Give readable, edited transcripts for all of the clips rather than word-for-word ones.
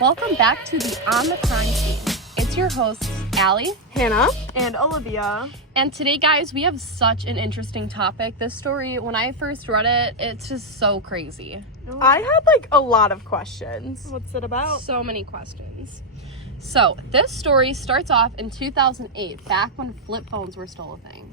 Welcome back to the On the Crime Scene. It's your hosts, Allie, Hannah, and Olivia. And today, guys, we have such an interesting topic. This story, when I first read it, it's just so crazy. I had a lot of questions. What's it about? So many questions. So, this story starts off in 2008, back when flip phones were still a thing.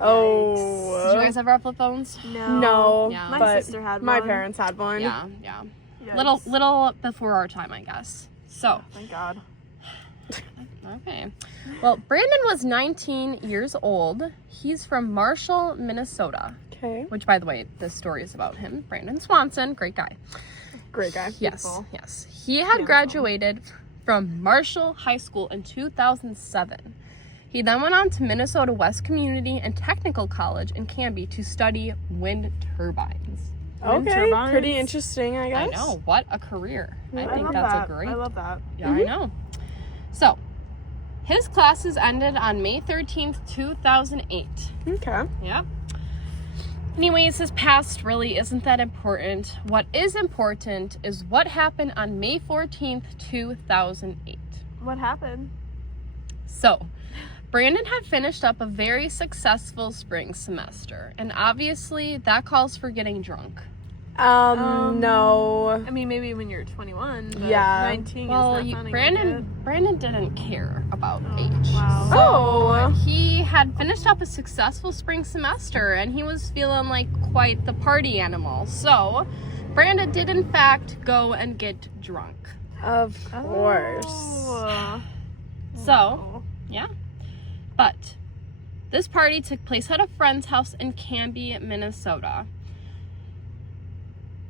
Oh. Did you guys ever have flip phones? No. Yeah. My sister had one. My parents had one. Yeah. Yikes. Little before our time, I guess. So. Thank God. Okay. Well, Brandon was 19 years old. He's from Marshall, Minnesota. Okay. Which, by the way, this story is about him. Brandon Swanson, great guy. Great guy. Yes. He had graduated from Marshall High School in 2007. He then went on to Minnesota West Community and Technical College in Canby to study wind turbines. Okay, turbines. pretty interesting, I guess. I know. What a career. I think love that's that. a great... I love that. Yeah, I know. So, his classes ended on May 13th, 2008. Okay. Yep. Anyways, his past really isn't that important. What is important is what happened on May 14th, 2008. What happened? So, Brandon had finished up a very successful spring semester, and obviously that calls for getting drunk. No. I mean, maybe when you're 21, but Yeah. 19 Well, is not sounding Brandon didn't care about age. Wow. So Oh. he had finished up a successful spring semester, and he was feeling like quite the party animal. So Brandon did in fact go and get drunk. Of course. Oh. So, yeah. But this party took place at a friend's house in Canby, Minnesota.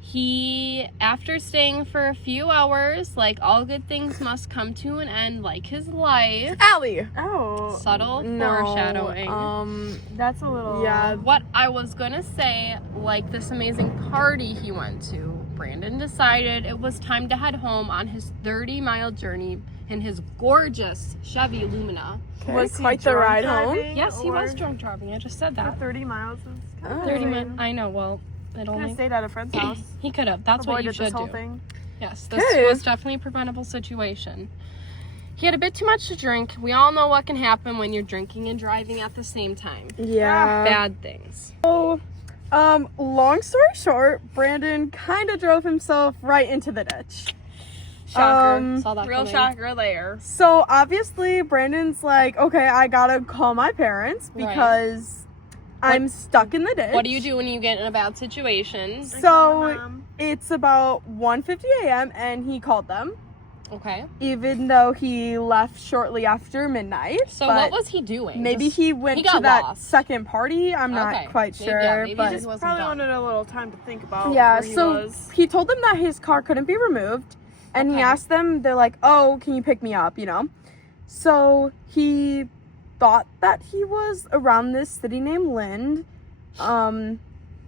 He, after staying for a few hours, like all good things must come to an end, like his life. Allie. Oh. Subtle No. foreshadowing. That's a little... Yeah. What I was gonna say, like this amazing party he went to, Brandon decided it was time to head home on his 30-mile journey in his gorgeous Chevy Lumina. Okay, Was he quite the drunk ride home. driving, Yes, he was or- drunk driving. I just said For that. 30 miles is kind of 30 insane. minutes. I know. Well, it Could only have stayed at a friend's house. he could have. That's what you Avoided should this whole do. thing. Yes, this Good. was definitely a preventable situation. He had a bit too much to drink. We all know what can happen when you're drinking and driving at the same time. Yeah. Bad things. So, long story short, Brandon kind of drove himself right into the ditch. Shocker. Saw that Real coming. shocker there. So obviously Brandon's like, okay, I gotta call my parents Right. because I'm stuck in the ditch. What do you do when you get in a bad situation? So it's about 1:50 a.m. and he called them, Okay. even though he left shortly after midnight. So but what was he doing? maybe Just- he went he to got that lost. second party. I'm not Okay. quite Maybe- sure, yeah, maybe but he just wasn't Probably done. wanted a little time to think about yeah. where he So was. he told them that his car couldn't be removed, and he Okay. asked them. They're like, "Oh, can you pick me up?" You know. So he thought that he was around this city named Lind.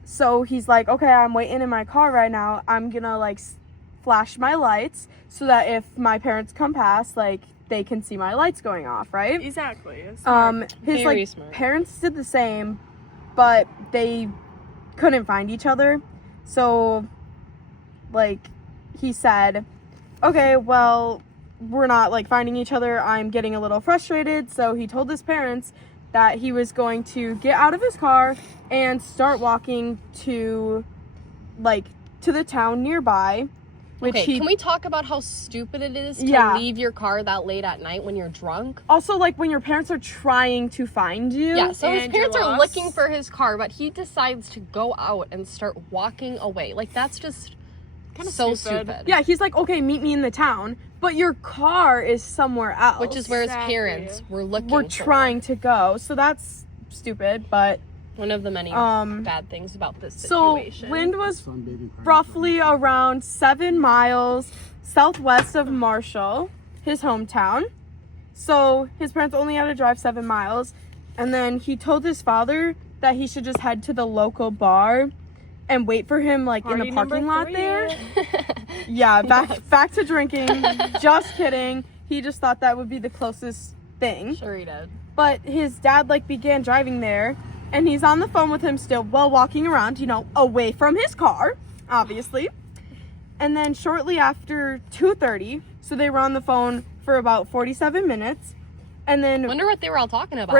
So he's like, "Okay, I'm waiting in my car right now. I'm gonna flash my lights so that if my parents come past, they can see my lights going off, right?" Exactly. It's smart. His Very smart. parents did the same, but they couldn't find each other. So he said, "Okay, well, we're not finding each other. I'm getting a little frustrated." So he told his parents that he was going to get out of his car and start walking to the town nearby. Which Okay, he can we talk about how stupid it is to Yeah. leave your car that late at night when you're drunk? also when your parents are trying to find you. Yeah, so his And you're parents are lost. looking for his car, but he decides to go out and start walking away. That's just Kinda so stupid. stupid. Yeah, he's like, "Okay, meet me in the town," but your car is somewhere else. Which is where his Exactly. parents were looking we're for. trying to go. So that's stupid, but One of the many Um, bad things about this so situation. Lind was roughly around 7 miles southwest of Marshall, his hometown. So his parents only had to drive 7 miles, and then he told his father that he should just head to the local bar and wait for him in Party the number parking lot 3. there. Yeah, back to drinking. Just kidding. He just thought that would be the closest thing. Sure he did. But his dad began driving there, and he's on the phone with him still while walking around, away from his car, obviously. And then shortly after 2:30, so they were on the phone for about 47 minutes. And then Wonder what they were all talking about.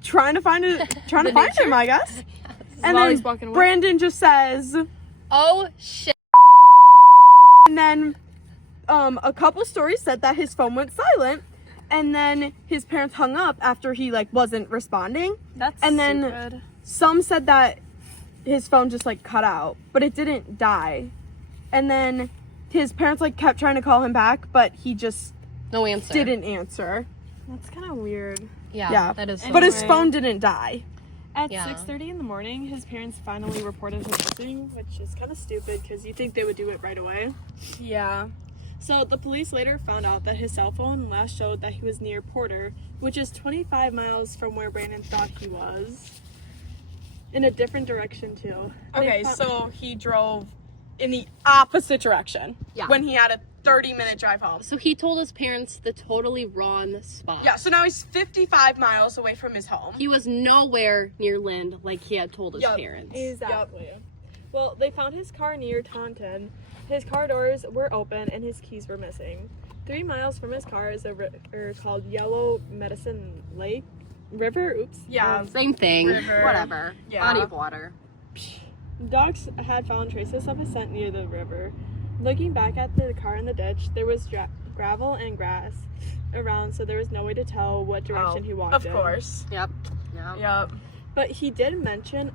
trying to find him, I guess. And While then he's walking away? Brandon just says, Oh shit. and then a couple stories said that his phone went silent, and then his parents hung up after he like wasn't responding. That's And then stupid. some said that his phone just like cut out, but it didn't die. And then his parents like kept trying to call him back, but he just No answer. didn't answer. That's kind of weird. Yeah, that is so But his Anyway. phone didn't die. At Yeah. 6:30 in the morning, his parents finally reported him missing, which is kind of stupid because you think they would do it right away. Yeah. So the police later found out that his cell phone last showed that he was near Porter, which is 25 miles from where Brandon thought he was. In a different direction too. Okay, so he drove in the opposite direction. Yeah. When he had a 30-minute drive home. So he told his parents the totally wrong spot. Yeah, so now he's 55 miles away from his home. He was nowhere near Lind like he had told his Yup. parents. Exactly. Well, they found his car near Taunton. His car doors were open and his keys were missing. 3 miles from his car is a river called Yellow Medicine Lake River. Oops. Yeah. Same thing. River. Whatever. Yeah. Body of water. Dogs had found traces of a scent near the river. Looking back at the car in the ditch, there was gravel and grass around, so there was no way to tell what direction he walked in. Of course. Yep. Yep. But he did mention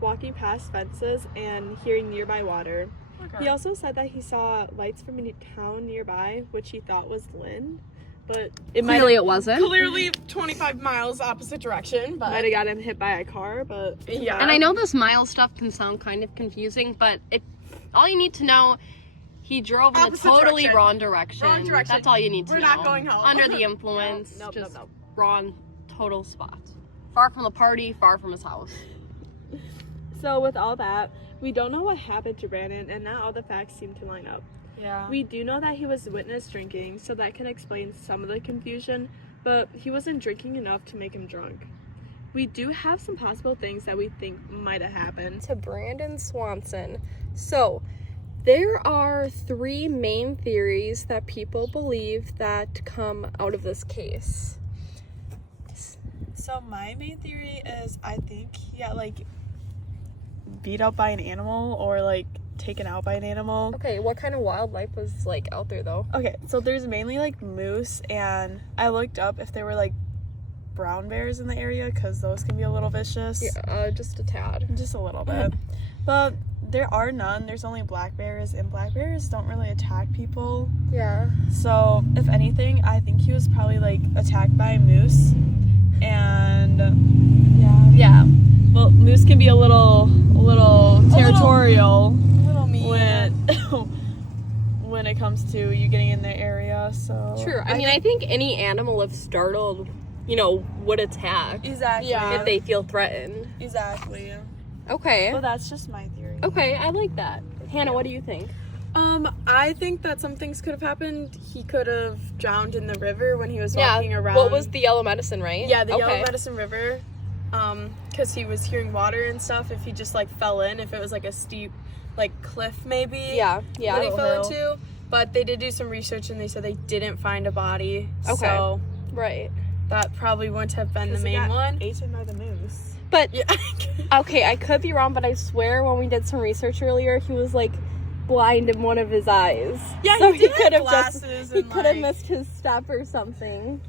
walking past fences and hearing nearby water. Okay. He also said that he saw lights from a town nearby, which he thought was Lynn, but it Clearly it wasn't. Clearly 25 miles opposite direction, but might have got him hit by a car, but yeah. And I know this mile stuff can sound kind of confusing, but all you need to know, he drove in Opposite the totally direction. wrong direction. Wrong direction. That's all you need to We're know. not going home. Under the influence. Nope, just nope. wrong total spot. Far from the party, far from his house. So with all that, we don't know what happened to Brandon, and not all the facts seem to line up. Yeah. We do know that he was witnessed drinking, so that can explain some of the confusion, but he wasn't drinking enough to make him drunk. We do have some possible things that we think might have happened. To Brandon Swanson. So, there are 3 main theories that people believe that come out of this case. So my main theory is I think he got like beat up by an animal or like taken out by an animal. Okay, what kind of wildlife was like out there though? Okay, so there's mainly like moose, and I looked up if there were like brown bears in the area because those can be a little vicious. Yeah, just a tad. Just a little bit. But there are none. There's only black bears, and black bears don't really attack people. Yeah. So if anything, I think he was probably like attacked by a moose. And yeah. Well, moose can be a little territorial little mean. when it comes to you getting in their area. So True. I mean, I think any animal if startled, would attack exactly. if they feel threatened. Exactly. Okay. Well, that's just my theory. Okay, I like that. Hannah, what do you think? I think that some things could have happened. He could have drowned in the river when he was walking around. What was the yellow medicine, right? Yeah, the Yellow Medicine River. Because he was hearing water and stuff. If he just like fell in, if it was like a steep, like cliff maybe. Yeah. That he Little fell hill. into. But they did do some research and they said they didn't find a body. Okay. So Right. that probably wouldn't have been the 'Cause he main got one. Eaten by the moose. But Yeah. okay, I could be wrong, but I swear when we did some research earlier, he was like blind in one of his eyes. Yeah, So he did could have have glasses he and could have like, missed his step or something.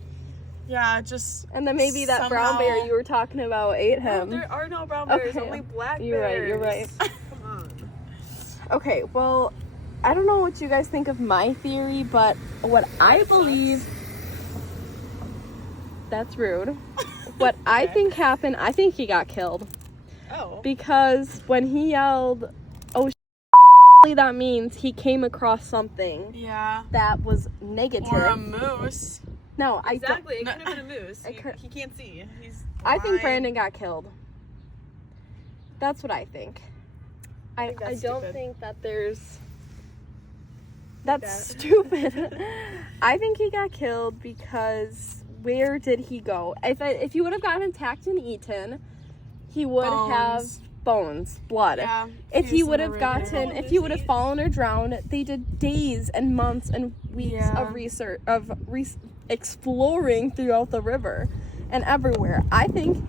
yeah, just And then maybe that brown bear Somehow- you were talking about ate him. There are no brown bears, Okay. only black You're bears. right. Come on. Okay, well, I don't know what you guys think of my theory, but what I believe... That's rude. What I think happened, I think he got killed. Oh. Because when he yelled, oh, that means he came across something yeah. that was negative. Or a moose. No, I Exactly, it No. could have been a moose. I could- He can't see. He's I think blind. Brandon got killed. That's what I think. I think that's don't stupid. think that there's... That's stupid. I think he got killed because where did he go? If he would have gotten attacked and eaten, he would have... bones, blood. Yeah. If he was would in have the gotten, river. if he would have fallen or drowned, they did days and months and weeks Yeah. of research, exploring throughout the river and everywhere. I think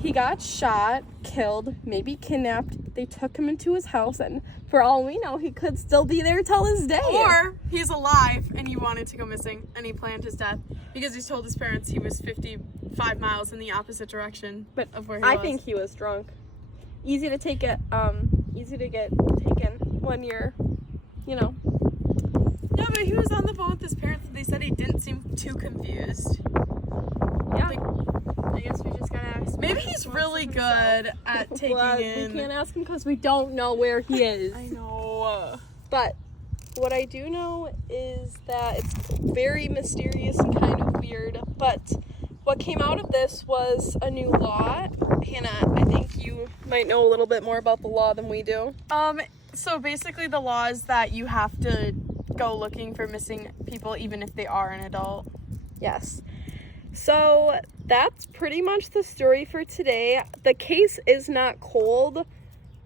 he got shot, killed, maybe kidnapped. They took him into his house, and for all we know, he could still be there till this day. Or he's alive and he wanted to go missing and he planned his death because he told his parents he was 55 miles in the opposite direction of where he was. I think he was drunk. Easy to get taken when you're, Yeah, but he was on the phone with his parents and they said he didn't seem too confused. yeah. Like, I guess we just gotta ask. maybe he's really good at taking Well, in. we can't ask him because we don't know where he is. I know. But what I do know is that it's very mysterious and kind of weird. But what came out of this was a new law. Hannah, I think you might know a little bit more about the law than we do. So basically the law is that you have to go looking for missing people even if they are an adult. Yes. So that's pretty much the story for today. The case is not cold,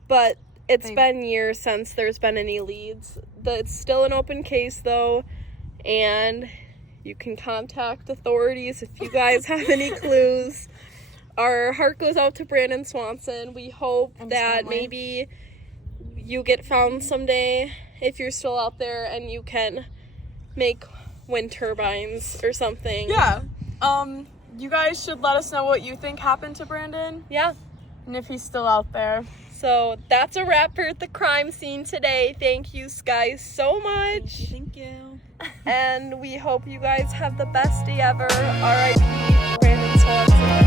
but it's been years since there's been any leads. It's still an open case though, and you can contact authorities if you guys have any clues. Our heart goes out to Brandon Swanson. We hope that Instantly. maybe you get found someday if you're still out there and you can make wind turbines or something. Yeah. You guys should let us know what you think happened to Brandon Yeah. and if he's still out there. So that's a wrap for the crime scene today. Thank you guys so much. Thank you. And we hope you guys have the best day ever. R.I.P. Brandon Swanson.